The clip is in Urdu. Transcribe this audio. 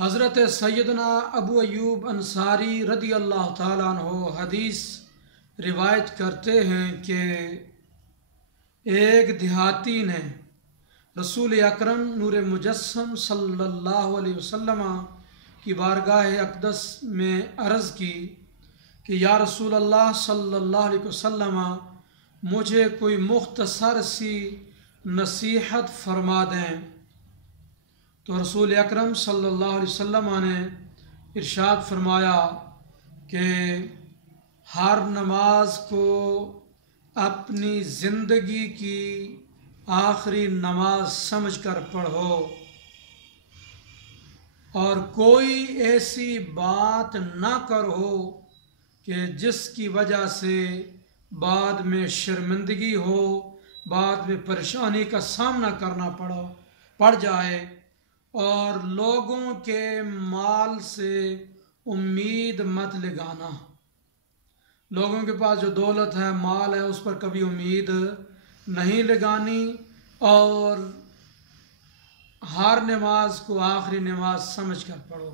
حضرت سیدنا ابو ایوب انصاری رضی اللہ تعالیٰ عنہ حدیث روایت کرتے ہیں کہ ایک دیہاتی نے رسول اکرم نور مجسم صلی اللہ علیہ وسلم کی بارگاہ اقدس میں عرض کی کہ یا رسول اللہ صلی اللہ علیہ وسلم مجھے کوئی مختصر سی نصیحت فرما دیں۔ تو رسول اکرم صلی اللہ علیہ وسلم نے ارشاد فرمایا کہ ہر نماز کو اپنی زندگی کی آخری نماز سمجھ کر پڑھو اور کوئی ایسی بات نہ کرو کہ جس کی وجہ سے بعد میں شرمندگی ہو، بعد میں پریشانی کا سامنا کرنا پڑ جائے، اور لوگوں کے مال سے امید مت لگانا۔ لوگوں کے پاس جو دولت ہے، مال ہے، اس پر کبھی امید نہیں لگانی، اور ہر نماز کو آخری نماز سمجھ کر پڑھو۔